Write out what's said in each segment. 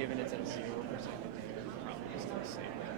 given it's at 0%, they're probably just going to say that.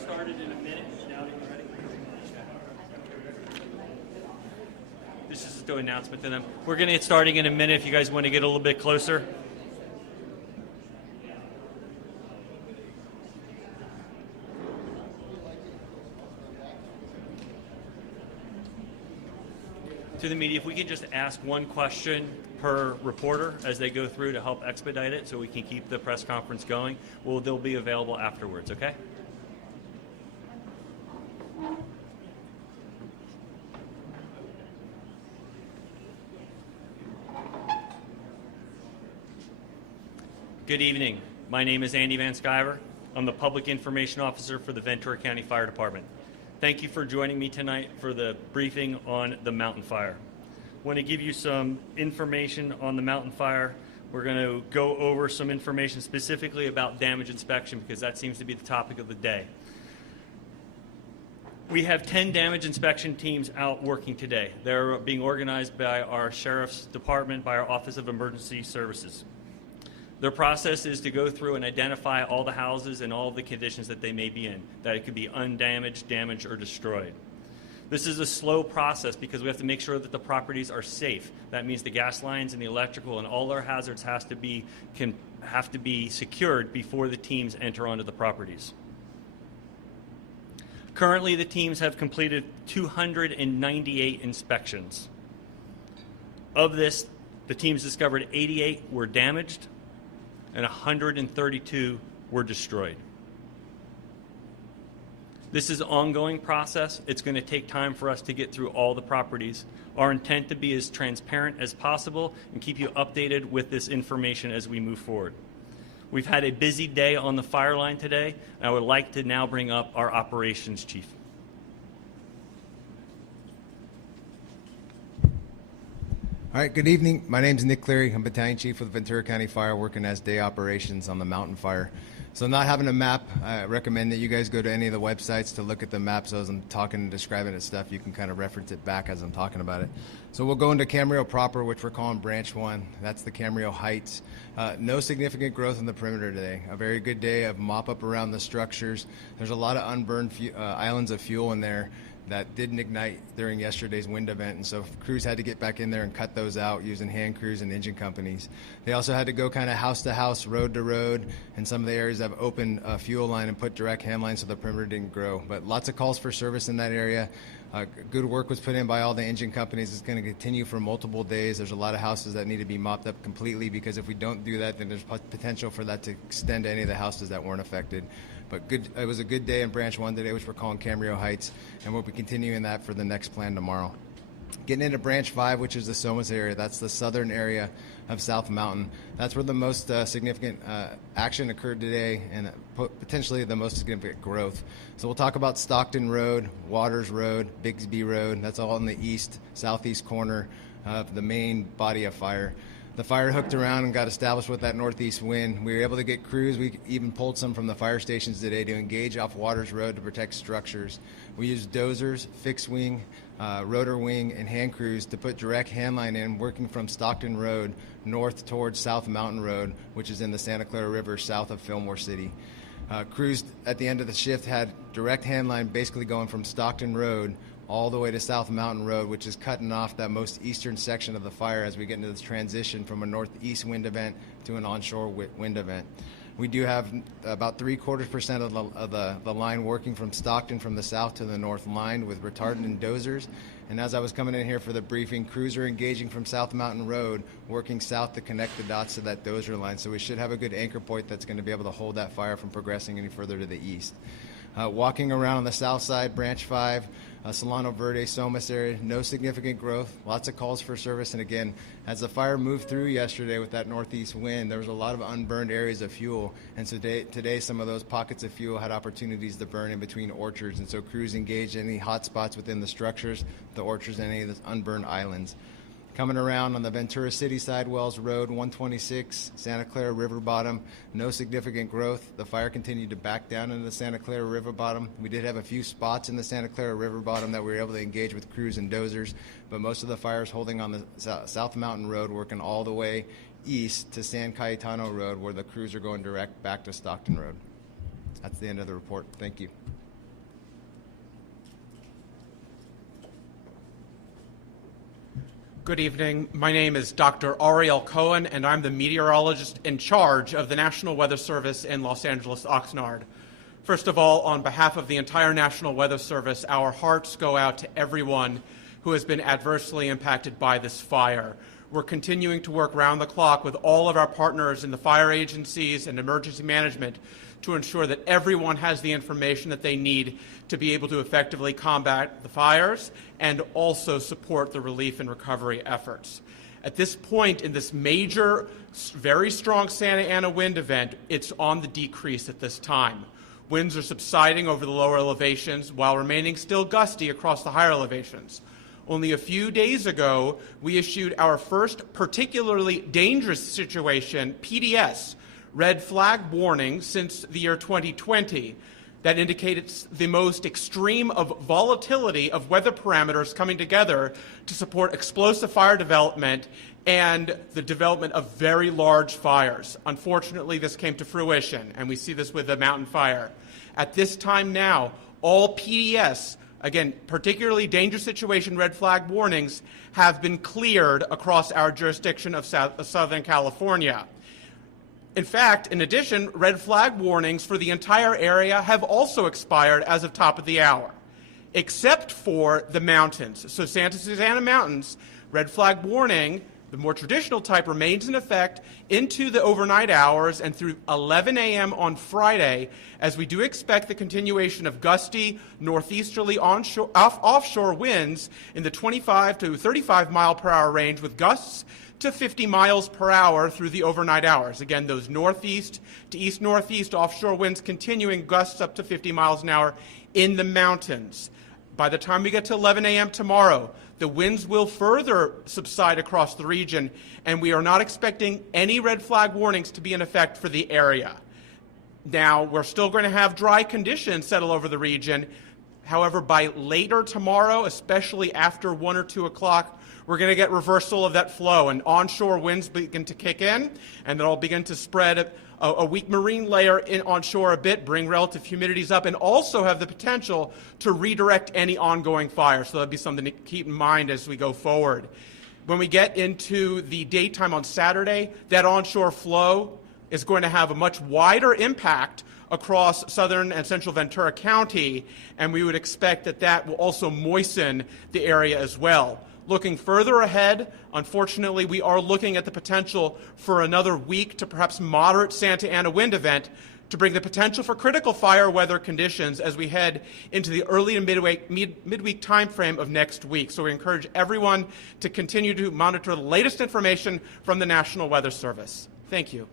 Started in a minute. Now are you ready? This is the announcement. Then we're going to get starting in a minute. If you guys want to get a little bit closer. To the media, if we could just ask one question per reporter as they go through to help expedite it, so we can keep the press conference going. Well, they'll be available afterwards. Okay. Good evening. My name is Andy Van Sciver. I'm the Public Information Officer for the Ventura County Fire Department. Thank you for joining me tonight for the briefing on the mountain fire. I want to give you some information on the mountain fire. We're going to go over some information specifically about damage inspection because that seems to be the topic of the day. We have 10 damage inspection teams out working today. They're being organized by our Sheriff's Department, by our Office of Emergency Services. Their process is to go through and identify all the houses and all the conditions that they may be in, that it could be undamaged, damaged, or destroyed. This is a slow process because we have to make sure that the properties are safe. That means the gas lines and the electrical and all our hazards have to be secured before the teams enter onto the properties. Currently, the teams have completed 298 inspections. Of this, the teams discovered 88 were damaged and 132 were destroyed. This is an ongoing process. It's going to take time for us to get through all the properties. Our intent to be as transparent as possible and keep you updated with this information as we move forward. We've had a busy day on the fire line today, and I would like to now bring up our operations chief. All right, good evening. My name is Nick Cleary. I'm Battalion Chief with Ventura County Fire, working as day operations on the mountain fire. So not having a map, I recommend that you guys go to any of the websites to look at the map. So as I'm talking and describing it stuff, you can kind of reference it back as I'm talking about it. So we'll go into Camarillo proper, which we're calling Branch 1. That's the Camarillo Heights. No significant growth in the perimeter today. A very good day of mop up around the structures. There's a lot of unburned islands of fuel in there that didn't ignite during yesterday's wind event, and so crews had to get back in there and cut those out using hand crews and engine companies. They also had to go kind of house to house, road to road, and some of the areas have opened a fuel line and put direct hand lines so the perimeter didn't grow. But lots of calls for service in that area. Good work was put in by all the engine companies. It's going to continue for multiple days. There's a lot of houses that need to be mopped up completely, because if we don't do that, then there's potential for that to extend to any of the houses that weren't affected. But good, it was a good day in Branch 1 today, which we're calling Camarillo Heights, and we'll be continuing that for the next plan tomorrow. Getting into Branch 5, which is the Somas area, that's the southern area of South Mountain. That's where the most significant action occurred today, and potentially the most significant growth. So we'll talk about Stockton Road, Waters Road, Bigsby Road. That's all in the east, southeast corner of the main body of fire. The fire hooked around and got established with that northeast wind. We were able to get crews. We even pulled some from the fire stations today to engage off Waters Road to protect structures. We used dozers, fixed wing, rotor wing, and hand crews to put direct hand line in, working from Stockton Road north towards South Mountain Road, which is in the Santa Clara River south of Fillmore City. Crews at the end of the shift had direct hand line basically going from Stockton Road all the way to South Mountain Road, which is cutting off that most eastern section of the fire as we get into this transition from a northeast wind event to an onshore wind event. We do have about 3/4% of the line working from Stockton from the south to the north, lined with retardant and dozers. And as I was coming in here for the briefing, crews are engaging from South Mountain Road, working south to connect the dots to that dozer line. So we should have a good anchor point that's going to be able to hold that fire from progressing any further to the east. Walking around on the south side, Branch 5, Solano Verde, Somas area, no significant growth, lots of calls for service. And again, as the fire moved through yesterday with that northeast wind, there was a lot of unburned areas of fuel. And so today some of those pockets of fuel had opportunities to burn in between orchards. And so crews engaged in any hot spots within the structures, the orchards, and any of the unburned islands. Coming around on the Ventura City side, Wells Road, 126, Santa Clara River Bottom, no significant growth. The fire continued to back down into the Santa Clara River Bottom. We did have a few spots in the Santa Clara River Bottom that we were able to engage with crews and dozers, but most of the fires holding on the South Mountain Road, working all the way east to San Cayetano Road, where the crews are going direct back to Stockton Road. That's the end of the report. Thank you. Good evening. My name is Dr. Ariel Cohen, and I'm the meteorologist in charge of the National Weather Service in Los Angeles, Oxnard. First of all, on behalf of the entire National Weather Service, our hearts go out to everyone who has been adversely impacted by this fire. We're continuing to work round the clock with all of our partners in the fire agencies and emergency management to ensure that everyone has the information that they need to be able to effectively combat the fires and also support the relief and recovery efforts. At this point in this major, very strong Santa Ana wind event, it's on the decrease at this time. Winds are subsiding over the lower elevations while remaining still gusty across the higher elevations. Only a few days ago, we issued our first particularly dangerous situation, PDS, red flag warning, since the year 2020 that indicated the most extreme of volatility of weather parameters coming together to support explosive fire development and the development of very large fires. Unfortunately, this came to fruition, and we see this with the mountain fire. At this time now, all PDS, again, particularly dangerous situation red flag warnings, have been cleared across our jurisdiction of Southern California. In fact, in addition, red flag warnings for the entire area have also expired as of top of the hour, except for the mountains. So Santa Susana Mountains, red flag warning, the more traditional type, remains in effect into the overnight hours and through 11 a.m. on Friday, as we do expect the continuation of gusty northeasterly offshore winds in the 25 to 35 mile per hour range, with gusts to 50 miles per hour through the overnight hours. Again, those northeast to east-northeast offshore winds continuing, gusts up to 50 miles an hour in the mountains. By the time we get to 11 a.m. tomorrow, the winds will further subside across the region, and we are not expecting any red flag warnings to be in effect for the area. Now, we're still going to have dry conditions settle over the region. However, by later tomorrow, especially after 1 or 2 o'clock, we're going to get reversal of that flow, and onshore winds begin to kick in, and they'll begin to spread a weak marine layer onshore a bit, bring relative humidities up, and also have the potential to redirect any ongoing fire. So that'll be something to keep in mind as we go forward. When we get into the daytime on Saturday, that onshore flow is going to have a much wider impact across southern and central Ventura County, and we would expect that that will also moisten the area as well. Looking further ahead, unfortunately, we are looking at the potential for another weak to perhaps moderate Santa Ana wind event to bring the potential for critical fire weather conditions as we head into the early to midweek time frame of next week. So we encourage everyone to continue to monitor the latest information from the National Weather Service. Thank you.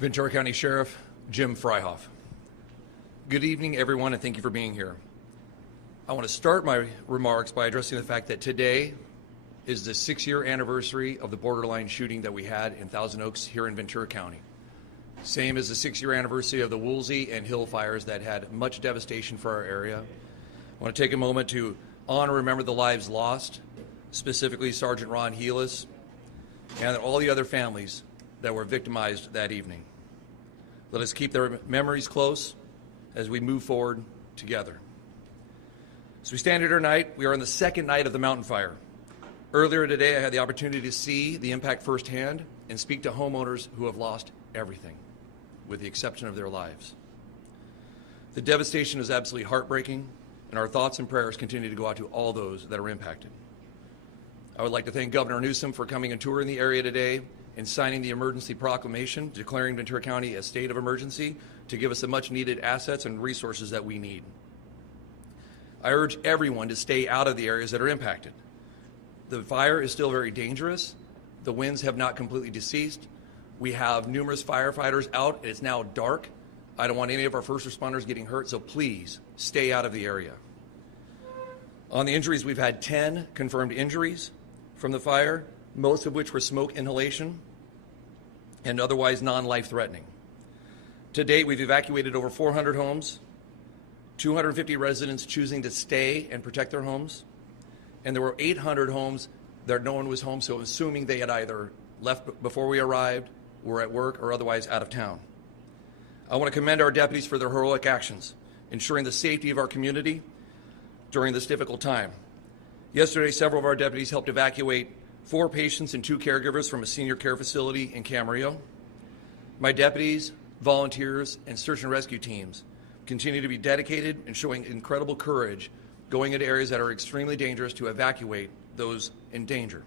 Ventura County Sheriff Jim Fryhoff. Good evening, everyone, and thank you for being here. I want to start my remarks by addressing the fact that today is the 6-year anniversary of the borderline shooting that we had in Thousand Oaks here in Ventura County. Same as the 6-year anniversary of the Woolsey and Hill fires that had much devastation for our area. I want to take a moment to honor and remember the lives lost, specifically Sergeant Ron Heelis and all the other families that were victimized that evening. Let us keep their memories close as we move forward together. As we stand here tonight, we are on the second night of the mountain fire. Earlier today, I had the opportunity to see the impact firsthand and speak to homeowners who have lost everything, with the exception of their lives. The devastation is absolutely heartbreaking, and our thoughts and prayers continue to go out to all those that are impacted. I would like to thank Governor Newsom for coming and touring the area today and signing the emergency proclamation declaring Ventura County a state of emergency to give us the much needed assets and resources that we need. I urge everyone to stay out of the areas that are impacted. The fire is still very dangerous. The winds have not completely deceased. We have numerous firefighters out. It's now dark. I don't want any of our first responders getting hurt, so please stay out of the area. On the injuries, we've had 10 confirmed injuries from the fire, most of which were smoke inhalation and otherwise non-life-threatening. To date, we've evacuated over 400 homes, 250 residents choosing to stay and protect their homes, and there were 800 homes that no one was home, so assuming they had either left before we arrived, were at work, or otherwise out of town. I want to commend our deputies for their heroic actions, ensuring the safety of our community during this difficult time. Yesterday, several of our deputies helped evacuate 4 patients and 2 caregivers from a senior care facility in Camarillo. My deputies, volunteers, and search and rescue teams continue to be dedicated and showing incredible courage going into areas that are extremely dangerous to evacuate those in danger.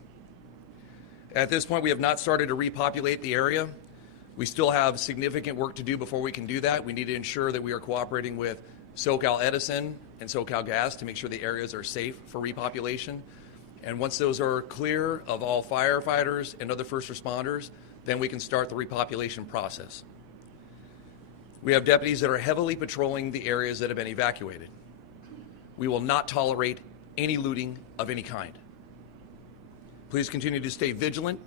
At this point, we have not started to repopulate the area. We still have significant work to do before we can do that. We need to ensure that we are cooperating with SoCal Edison and SoCal Gas to make sure the areas are safe for repopulation. And once those are clear of all firefighters and other first responders, then we can start the repopulation process. We have deputies that are heavily patrolling the areas that have been evacuated. We will not tolerate any looting of any kind. Please continue to stay vigilant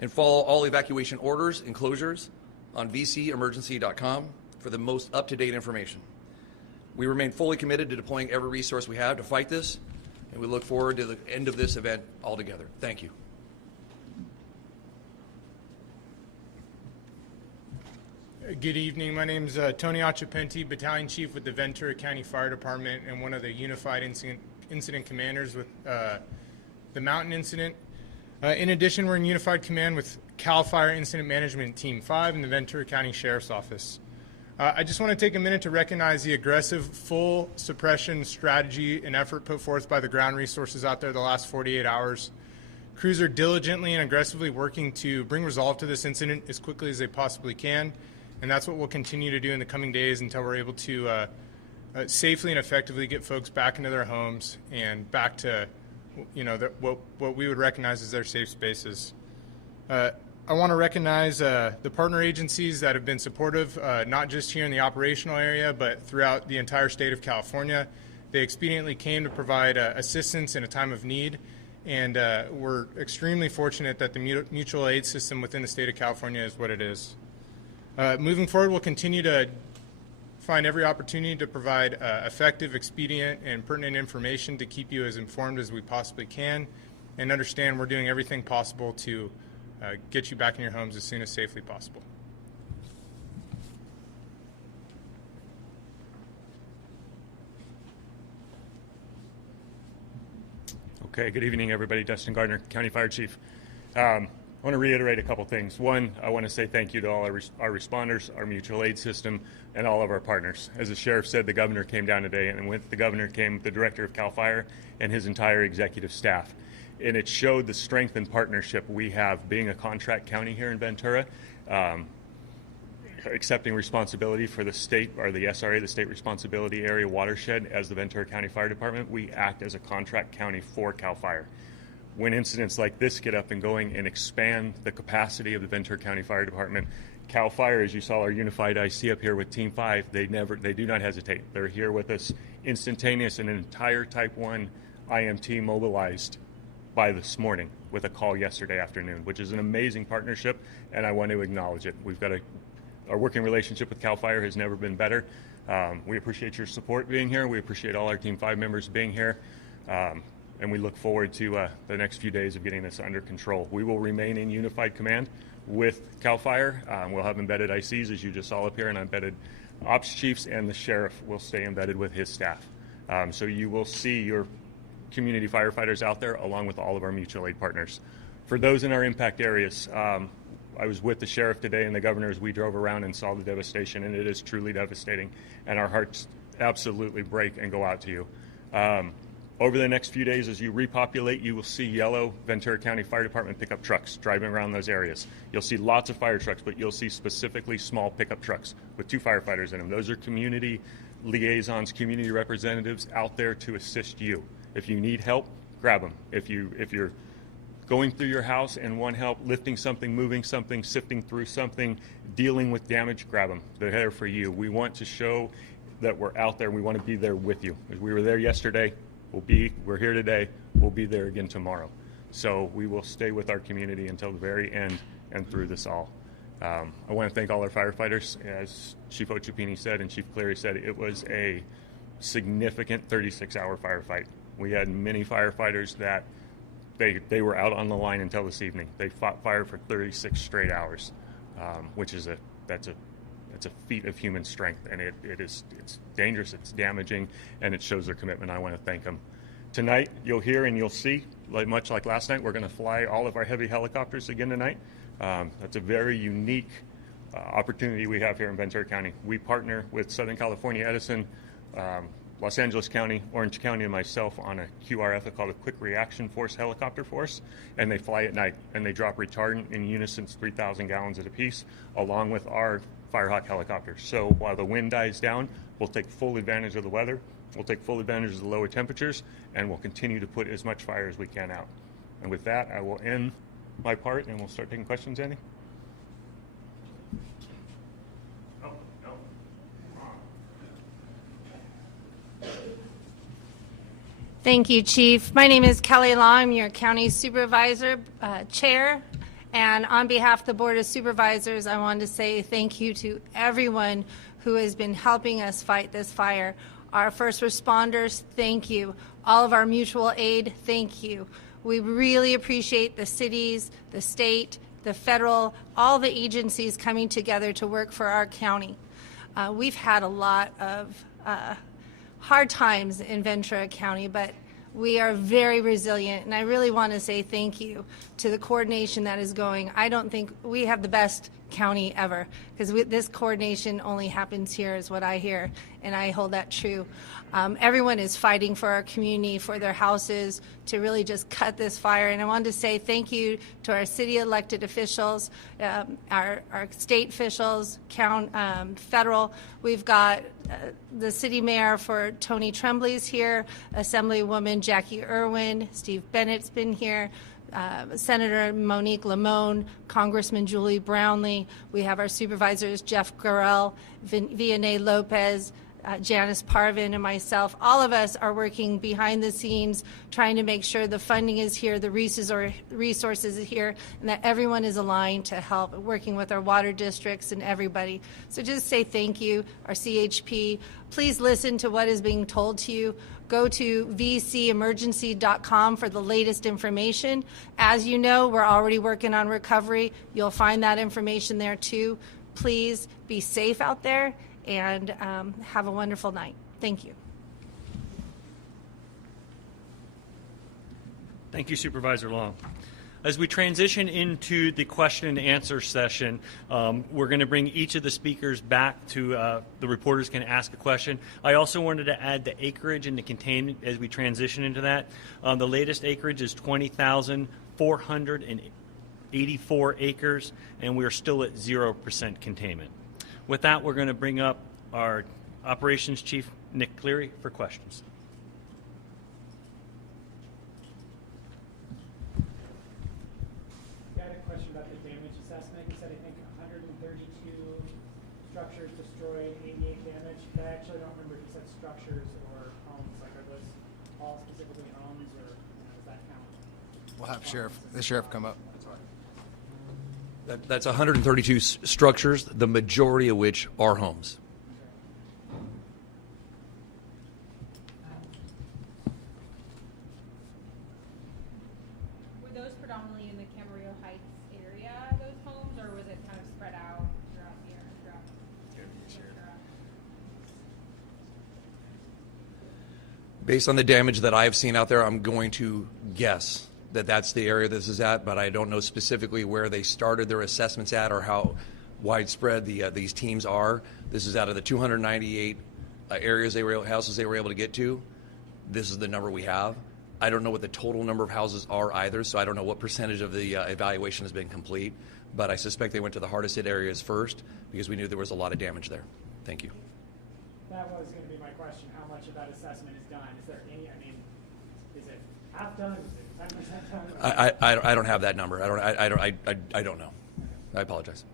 and follow all evacuation orders and closures on vcemergency.com for the most up-to-date information. We remain fully committed to deploying every resource we have to fight this, and we look forward to the end of this event altogether. Thank you. Good evening. My name is Tony Achapenti, Battalion Chief with the Ventura County Fire Department and one of the Unified Incident incident commanders with the Mountain incident. In addition, we're in unified command with CAL FIRE Incident Management Team 5 in the Ventura County Sheriff's Office. I just want to take a minute to recognize the aggressive full suppression strategy and effort put forth by the ground resources out there the last 48 hours. Crews are diligently and aggressively working to bring resolve to this incident as quickly as they possibly can, and that's what we'll continue to do in the coming days until we're able to safely and effectively get folks back into their homes and back to, what we would recognize as their safe spaces. I want to recognize the partner agencies that have been supportive, not just here in the operational area, but throughout the entire state of California. They expediently came to provide assistance in a time of need, and we're extremely fortunate that the mutual aid system within the state of California is what it is. Moving forward, we'll continue to find every opportunity to provide effective, expedient, and pertinent information to keep you as informed as we possibly can, and understand we're doing everything possible to get you back in your homes as soon as safely possible. Okay, good evening, everybody. Dustin Gardner, County Fire Chief. I want to reiterate a couple things. One, I want to say thank you to all our responders, our mutual aid system, and all of our partners. As the sheriff said, the governor came down today, and with the governor came the director of CAL FIRE and his entire executive staff. And it showed the strength and partnership we have being a contract county here in Ventura, accepting responsibility for the state, or the SRA, the State Responsibility Area Watershed, as the Ventura County Fire Department. We act as a contract county for CAL FIRE. When incidents like this get up and going and expand the capacity of the Ventura County Fire Department, CAL FIRE, as you saw our unified IC up here with Team 5, they do not hesitate. They're here with us instantaneous, and an entire Type 1 IMT mobilized by this morning with a call yesterday afternoon, which is an amazing partnership, and I want to acknowledge it. Our working relationship with CAL FIRE has never been better. We appreciate your support being here. We appreciate all our Team 5 members being here, and we look forward to the next few days of getting this under control. We will remain in unified command with CAL FIRE. We'll have embedded ICs, as you just saw up here, and embedded ops chiefs, and the sheriff will stay embedded with his staff. So you will see your community firefighters out there, along with all of our mutual aid partners. For those in our impact areas, I was with the sheriff today and the governor as we drove around and saw the devastation, and it is truly devastating, and our hearts absolutely break and go out to you. Over the next few days, as you repopulate, you will see yellow Ventura County Fire Department pickup trucks driving around those areas. You'll see lots of fire trucks, but you'll see specifically small pickup trucks with 2 firefighters in them. Those are community liaisons, community representatives out there to assist you. If you need help, grab them. If you're going through your house and want help lifting something, moving something, sifting through something, dealing with damage, grab them. They're there for you. We want to show that we're out there. We want to be there with you. We were there yesterday. We're here today. We'll be there again tomorrow. So we will stay with our community until the very end and through this all. I want to thank all our firefighters. As Chief Ochupini said and Chief Cleary said, it was a significant 36-hour firefight. We had many firefighters that they were out on the line until this evening. They fought fire for 36 straight hours, which is that's a feat of human strength, and it's dangerous, it's damaging, and it shows their commitment. I want to thank them. Tonight, you'll hear and you'll see, much like last night, we're going to fly all of our heavy helicopters again tonight. That's a very unique opportunity we have here in Ventura County. We partner with Southern California Edison, Los Angeles County, Orange County, and myself on a QRF called a Quick Reaction Force Helicopter Force, and they fly at night, and they drop retardant in unison, 3,000 gallons at a piece, along with our Firehawk helicopters. So while the wind dies down, we'll take full advantage of the weather, we'll take full advantage of the lower temperatures, and we'll continue to put as much fire as we can out. And with that, I will end my part, and we'll start taking questions, Andy. Thank you, Chief. My name is Kelly Law. I'm your County Supervisor Chair. And on behalf of the Board of Supervisors, I want to say thank you to everyone who has been helping us fight this fire. Our first responders, thank you. All of our mutual aid, thank you. We really appreciate the cities, the state, the federal, all the agencies coming together to work for our county. We've had a lot of hard times in Ventura County, but We are very resilient, and I really want to say thank you to the coordination that is going. I don't think we have the best county ever, because this coordination only happens here, is what I hear, and I hold that true. Everyone is fighting for our community, for their houses, to really just cut this fire. And I wanted to say thank you to our city elected officials, our state officials, federal. We've got the city mayor for Tony Tremblay's here, Assemblywoman Jackie Irwin, Steve Bennett's been here, Senator Monique Limon, Congressman Julie Brownlee. We have our supervisors Jeff Garrell, Vianney Lopez, Janice Parvin, and myself. All of us are working behind the scenes trying to make sure the funding is here, the resources are here, and that everyone is aligned to help, working with our water districts and everybody. So just say thank you, our CHP. Please listen to what is being told to you. Go to vcemergency.com for the latest information. As you know, we're already working on recovery. You'll find that information there too. Please be safe out there, and have a wonderful night. Thank you. Thank you, Supervisor Long. As we transition into the question and answer session, we're going to bring each of the speakers back to the reporters can ask a question. I also wanted to add the acreage and the containment as we transition into that. The latest acreage is 20,484 acres, and we're still at 0% containment. With that, we're going to bring up our Operations Chief, Nick Cleary, for questions. I had a question about the damage assessment. You said, I think, 132 structures destroyed, 88 damaged. But I actually don't remember if you said structures or homes. Like, are those all specifically homes, or does that count? We'll have the sheriff come up. That's 132 structures, the majority of which are homes. Were those predominantly in the Camarillo Heights area, those homes, or was it kind of spread out throughout the area? Based on the damage that I've seen out there, I'm going to guess that that's the area this is at, but I don't know specifically where they started their assessments at or how widespread these teams are. This is out of the 298 houses they were able to get to. This is the number we have. I don't know what the total number of houses are either, so I don't know what percentage of the evaluation has been complete, but I suspect they went to the hardest hit areas first because we knew there was a lot of damage there. Thank you. That was going to be my question. How much of that assessment is done? Is there any, is it half done? Is it 10% done? I don't have that number. I don't know. I apologize.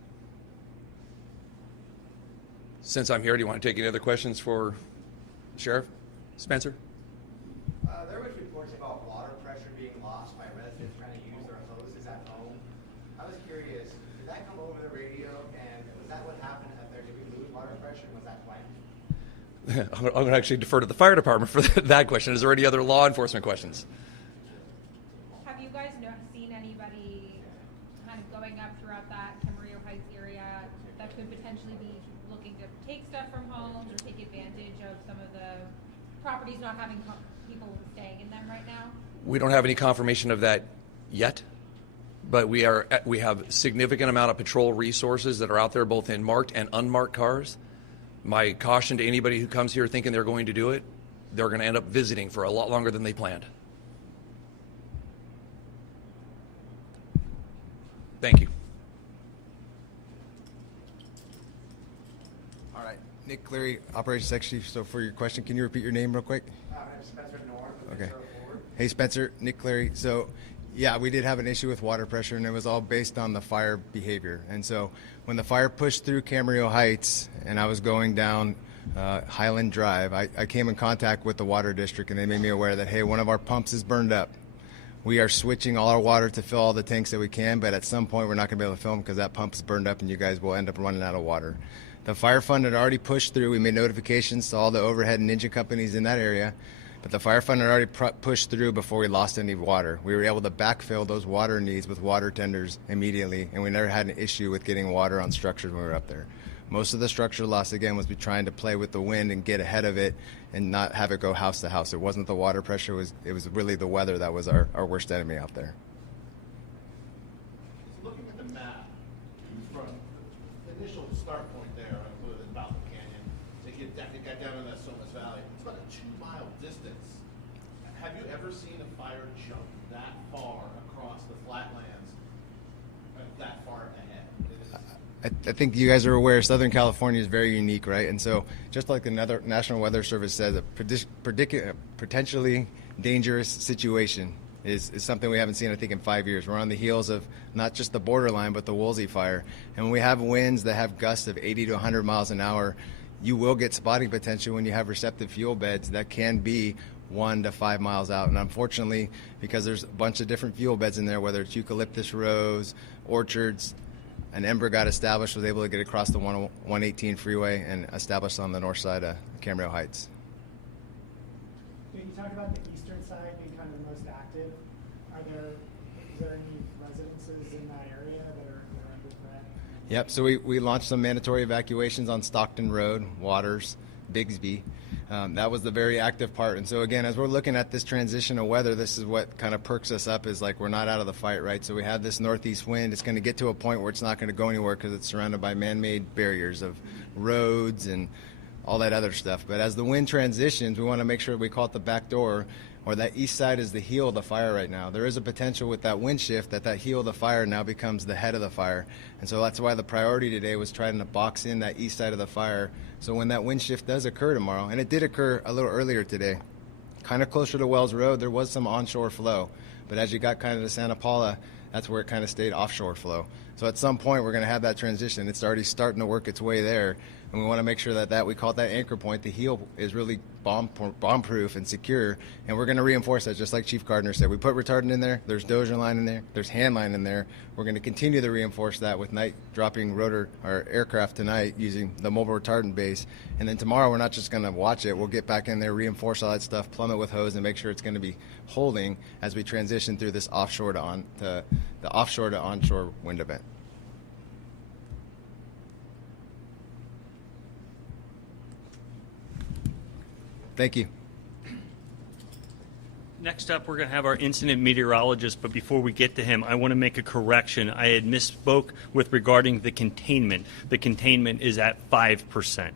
Since I'm here, do you want to take any other questions for Sheriff Spencer? There was reports about water pressure being lost by residents trying to use their hoses at home. I was curious, did that come over the radio, and was that what happened up there? Did we lose water pressure, and was that planned? I'm going to actually defer to the fire department for that question. Is there any other law enforcement questions? Have you guys seen anybody kind of going up throughout that Camarillo Heights area that could potentially be looking to take stuff from homes or take advantage of some of the properties not having people staying in them right now? We don't have any confirmation of that yet, but we have significant amount of patrol resources that are out there, both in marked and unmarked cars. My caution to anybody who comes here thinking they're going to do it, they're going to end up visiting for a lot longer than they planned. Thank you. All right. Nick Cleary, Operations Secretary. So for your question, can you repeat your name real quick? My name is Spencer Norm. Okay. Hey, Spencer, Nick Cleary. So, yeah, we did have an issue with water pressure, and it was all based on the fire behavior. And so when the fire pushed through Camarillo Heights and I was going down Highland Drive, I came in contact with the water district, and they made me aware that, hey, one of our pumps is burned up. We are switching all our water to fill all the tanks that we can, but at some point we're not going to be able to fill them because that pump's burned up and you guys will end up running out of water. The fire fund had already pushed through. We made notifications to all the overhead and engine companies in that area. But the firefighter had already pushed through before we lost any water. We were able to backfill those water needs with water tenders immediately, and we never had an issue with getting water on structures when we were up there. Most of the structure loss, again, was trying to play with the wind and get ahead of it and not have it go house to house. It wasn't the water pressure, it was really the weather that was our worst enemy out there. So looking at the map, from the initial start point there on the Mountain Canyon, to get down in that Somas Valley, it's about a 2-mile distance. Have you ever seen a fire jump that far across the flatlands, that far ahead? I think you guys are aware Southern California is very unique, right? And so just like another National Weather Service says, a potentially dangerous situation is something we haven't seen, I think, in 5 years. We're on the heels of not just the borderline, but the Woolsey fire. And when we have winds that have gusts of 80 to 100 miles an hour, you will get spotting potential when you have receptive fuel beds that can be 1 to 5 miles out. And unfortunately, because there's a bunch of different fuel beds in there, whether it's eucalyptus rows, orchards, an ember got established, was able to get across the 118 freeway and established on the north side of Camarillo Heights. You talked about the eastern side being kind of the most active. Is there any residences in that area that are under threat? Yep, so we launched some mandatory evacuations on Stockton Road, Waters, Bigsby. That was the very active part. And so again, as we're looking at this transition of weather, this is what kind of perks us up, is like we're not out of the fight, right? So we have this northeast wind. It's going to get to a point where it's not going to go anywhere because it's surrounded by man-made barriers of roads and all that other stuff. But as the wind transitions, we want to make sure we call it the back door, or that east side is the heel of the fire right now. There is a potential with that wind shift that heel of the fire now becomes the head of the fire. And so that's why the priority today was trying to box in that east side of the fire. So when that wind shift does occur tomorrow, and it did occur a little earlier today, kind of closer to Wells Road, there was some onshore flow. But as you got kind of to Santa Paula, that's where it kind of stayed offshore flow. So at some point, we're going to have that transition. It's already starting to work its way there. And we want to make sure that we call it that anchor point. The heel is really bomb-proof and secure. And we're going to reinforce that, just like Chief Gardner said. We put retardant in there. There's dozer line in there. There's hand line in there. We're going to continue to reinforce that with night dropping rotor or aircraft tonight using the mobile retardant base. And then tomorrow, we're not just going to watch it. We'll get back in there, reinforce all that stuff, plumb it with hose, and make sure it's going to be holding as we transition through this offshore to the offshore to onshore wind event. Thank you. Next up, we're going to have our incident meteorologist, but before we get to him, I want to make a correction. I had misspoke with regarding the containment. The containment is at 5%.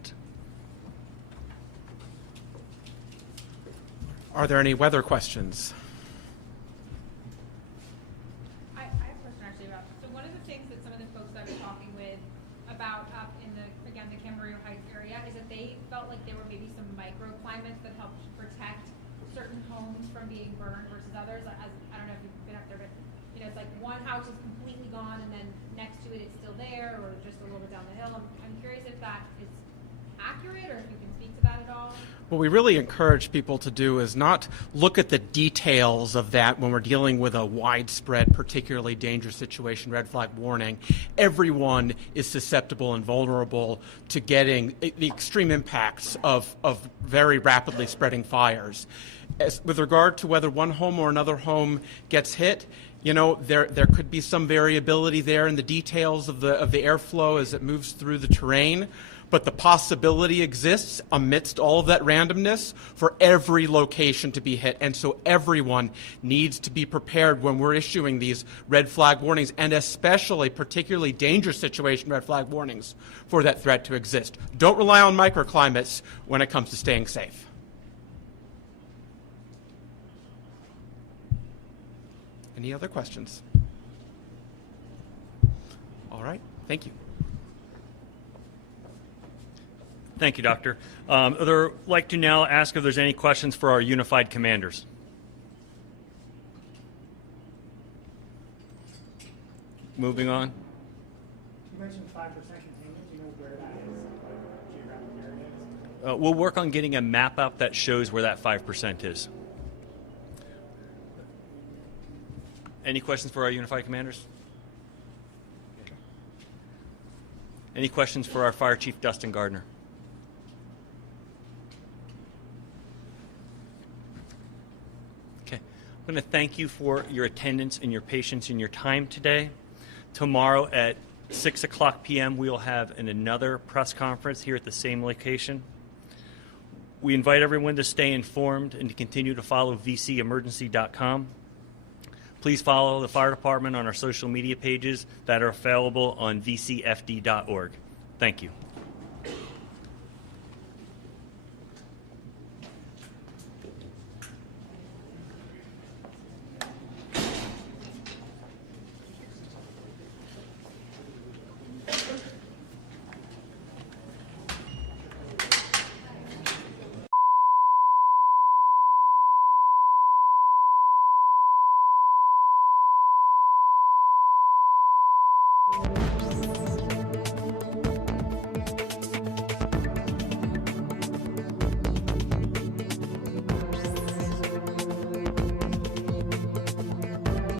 Are there any weather questions? I have a question actually about, so one of the things that some of the folks I've been talking with about up in the Camarillo Heights area is that they felt like there were maybe some microclimates that helped protect certain homes from being burned versus others. I don't know if you've been up there, but it's like one house is completely gone and then next to it it's still there, or just a little bit down the hill. I'm curious if that is accurate, or if you can speak to that at all. What we really encourage people to do is not look at the details of that when we're dealing with a widespread, particularly dangerous situation, red flag warning. Everyone is susceptible and vulnerable to getting the extreme impacts of very rapidly spreading fires. With regard to whether one home or another home gets hit, there could be some variability there in the details of the airflow as it moves through the terrain. But the possibility exists amidst all of that randomness for every location to be hit. And so everyone needs to be prepared when we're issuing these red flag warnings, and especially particularly dangerous situation red flag warnings for that threat to exist. Don't rely on microclimates when it comes to staying safe. Any other questions? All right, thank you. Thank you, Doctor. I'd like to now ask if there's any questions for our unified commanders. Moving on. You mentioned 5% containment. Do you know where that is? What geographic area it is? We'll work on getting a map up that shows where that 5% is. Any questions for our unified commanders? Any questions for our Fire Chief Dustin Gardner? want to thank you for your attendance and your patience and your time today. Tomorrow at 6 o'clock p.m. we will have another press conference here at the same location. We invite everyone to stay informed and to continue to follow vcemergency.com. Please follow the fire department on our social media pages that are available on vcfd.org. Thank you.